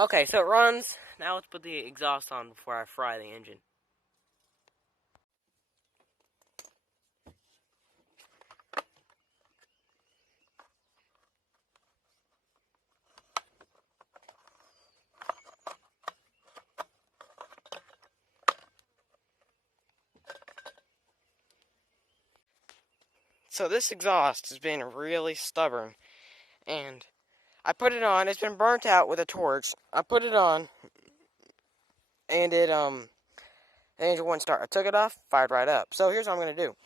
Okay, so it runs. Now let's put the exhaust on before I fry the engine. So this exhaust has been really stubborn, and I put it on. It's been burnt out with a torch. I put it on, and the engine wouldn't start. I took it off, fired right up. So here's what I'm gonna do,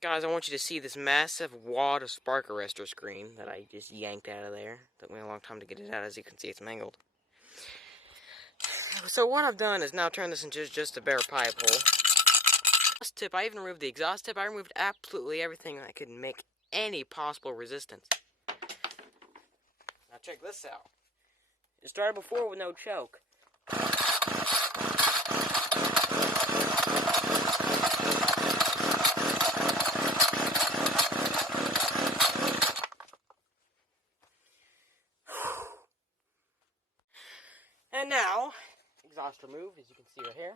guys. I want you to see this massive wad of spark arrestor screen that I just yanked out of there. Took me a long time to get it out. As you can see, it's mangled. So what I've done is now turn this into just a bare pipe hole. Tip, I even removed the exhaust tip. I removed absolutely everything that could make any possible resistance. Now check this out. It started before with no choke. And now, exhaust removed, as you can see right here.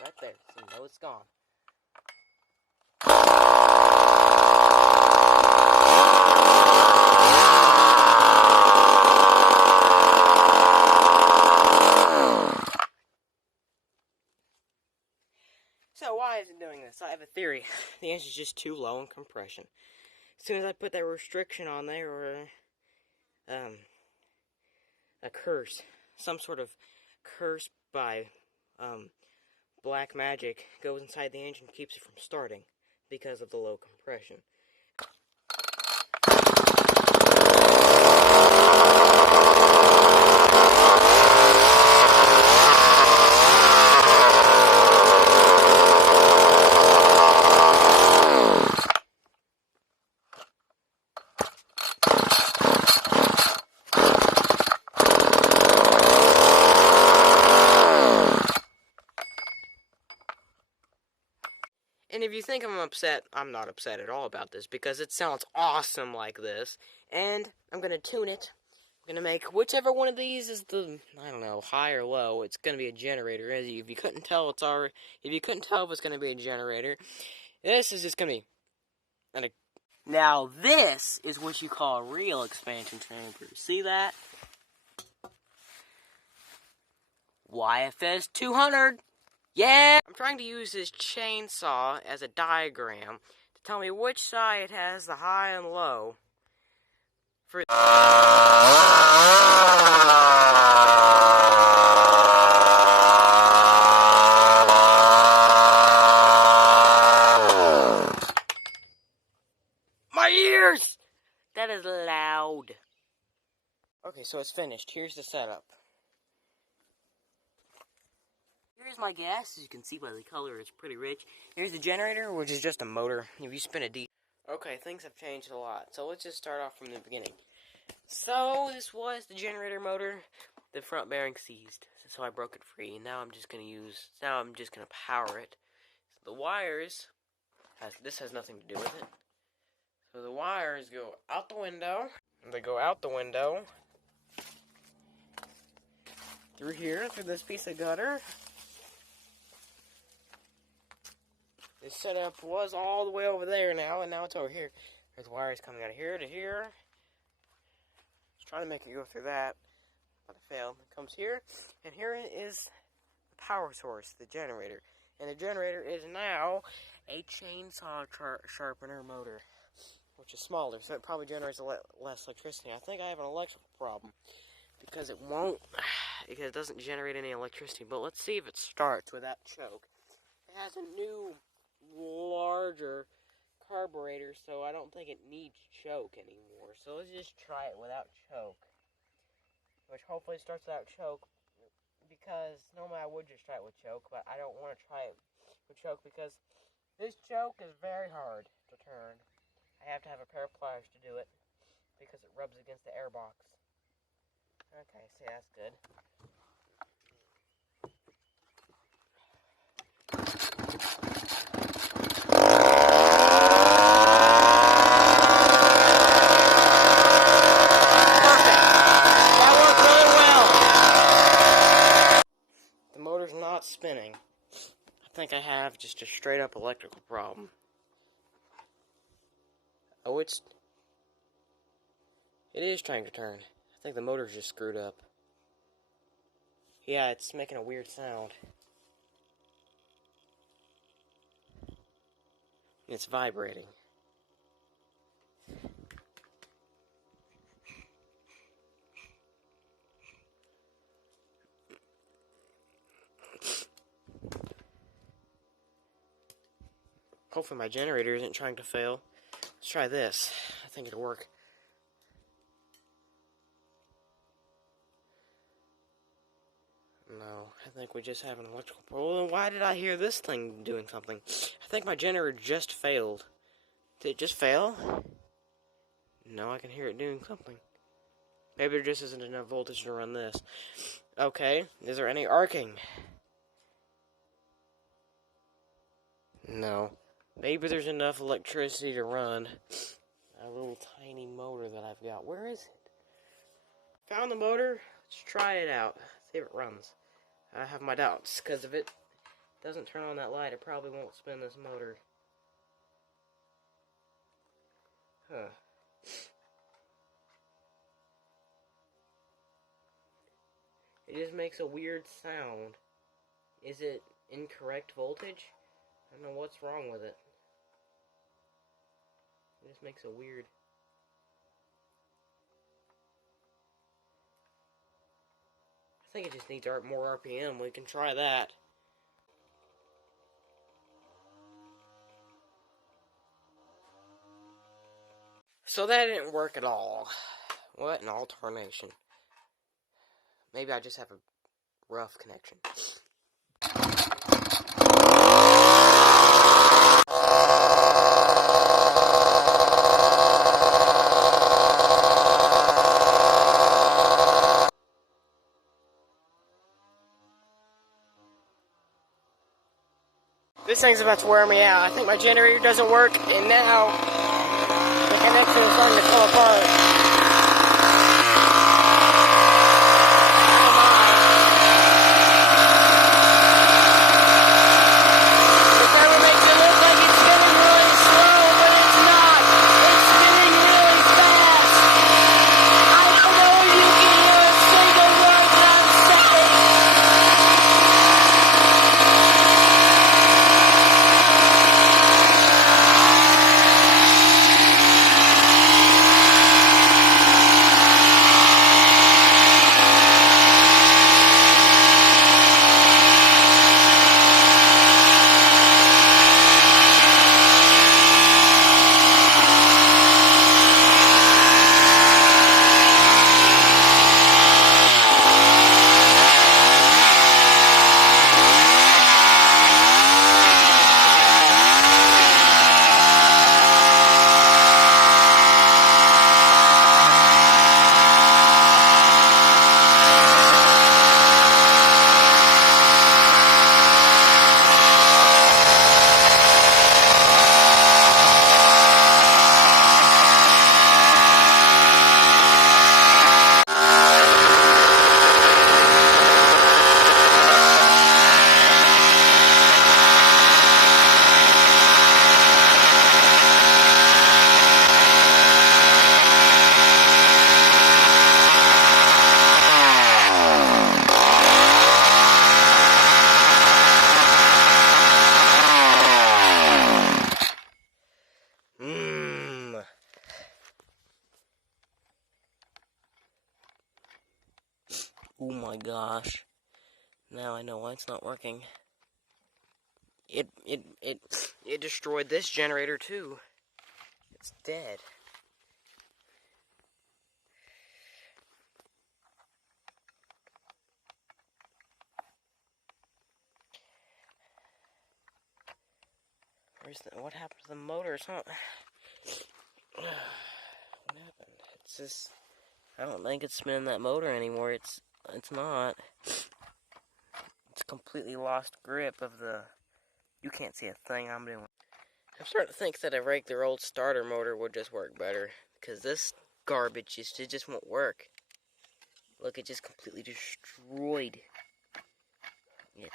Right there, so you know it's gone. So why is it doing this? I have a theory. The engine's just too low in compression. As soon as I put that restriction on there, or a curse, some sort of curse by black magic goes inside the engine, keeps it from starting because of the low compression. And if you think I'm upset, I'm not upset at all about this, because it sounds awesome like this. And I'm going to tune it. I'm going to make whichever one of these is the, I don't know, high or low. It's going to be a generator. If you couldn't tell, if you couldn't tell if it's going to be a generator, this is just going to be Now this is what you call a real expansion chamber. See that? YFS 200. Yeah! I'm trying to use this chainsaw as a diagram to tell me which side has the high and low. My ears! That is loud. Okay, so it's finished. Here's the setup. Here's my gas. As you can see by the color, it's pretty rich. Here's the generator, which is just a motor. If you spin a D. Okay, things have changed a lot. So let's just start off from the beginning. So this was the generator motor. The front bearing seized, so I broke it free. Now I'm just gonna power it. So the wires, this has nothing to do with it. So the wires go out the window. They go out the window through here, through this piece of gutter. This setup was all the way over there now, and now it's over here. There's wires coming out of here to here. I was trying to make it go through that, but I failed. It comes here, and here is the power source, the generator. And the generator is now a chainsaw sharpener motor, which is smaller, so it probably generates less electricity. I think I have an electrical problem, because it doesn't generate any electricity. But let's see if it starts without choke. It has a new, larger carburetor, so I don't think it needs choke anymore. So let's just try it without choke. Which hopefully starts without choke, because normally I would just try it with choke, but I don't want to try it with choke because this choke is very hard to turn. I have to have a pair of pliers to do it because it rubs against the airbox. Okay, see, that's good. Not spinning. I think I have just a straight up electrical problem. Oh, it is trying to turn. I think the motor's just screwed up. Yeah, it's making a weird sound. It's vibrating. Hopefully my generator isn't trying to fail. Let's try this. I think it'll work. No, I think we just have an electrical problem. Why did I hear this thing doing something? I think my generator just failed. Did it just fail? No, I can hear it doing something. Maybe there just isn't enough voltage to run this. Okay, is there any arcing? No. Maybe there's enough electricity to run a little tiny motor that I've got. Where is it? Found the motor. Let's try it out. See if it runs. I have my doubts, because if it doesn't turn on that light, it probably won't spin this motor. Huh. It just makes a weird sound. Is it incorrect voltage? I don't know what's wrong with it. It just makes a weird... I think it just needs more RPM. We can try that. So that didn't work at all. What an alternation. Maybe I just have a rough connection. This thing's about to wear me out. I think my generator doesn't work, and now the connection is starting to fall apart. Oh my gosh. Now I know why it's not working. It destroyed this generator too. It's dead. What happened to the motor? It's not. What happened? It's just. I don't think it's spinning that motor anymore. It's not. It's completely lost grip of the. You can't see a thing I'm doing. I'm starting to think that a regular old starter motor would just work better, because this garbage it just won't work. Look, it just completely destroyed it.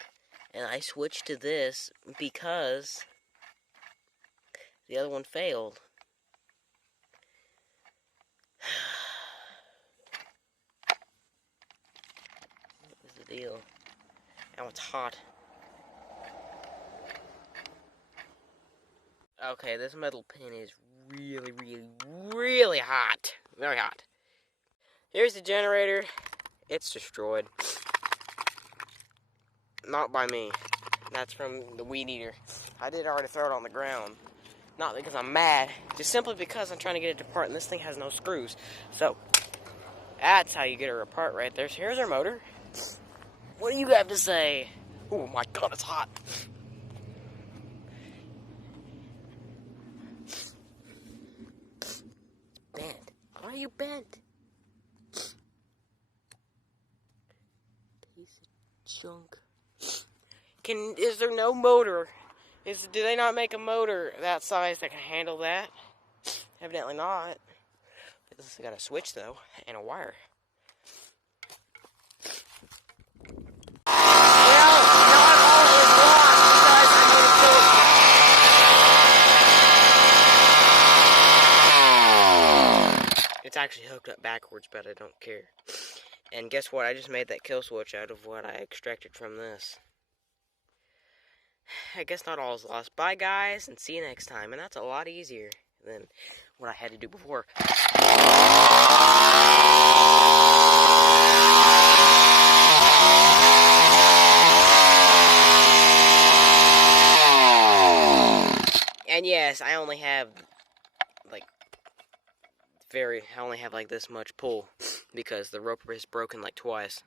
And I switched to this because the other one failed. What was the deal? Now it's hot. Okay, this metal pin is really, really, really hot. Very hot. Here's the generator. It's destroyed. Not by me. That's from the weed eater. I did already throw it on the ground. Not because I'm mad, just simply because I'm trying to get it apart and this thing has no screws. So, that's how you get her apart right there. So here's our motor. What do you have to say? Oh my god, it's hot. Bent. Why are you bent? Piece of junk. Is there no motor? Do they not make a motor that size that can handle that? Evidently not. This has got a switch though, and a wire. Well, not all is lost, because I'm going to kill it. It's actually hooked up backwards, but I don't care. And guess what? I just made that kill switch out of what I extracted from this. I guess not all is lost. Bye, guys, and see you next time. And that's a lot easier than what I had to do before. And yes, I only have like this much pull because the rope is broken like twice.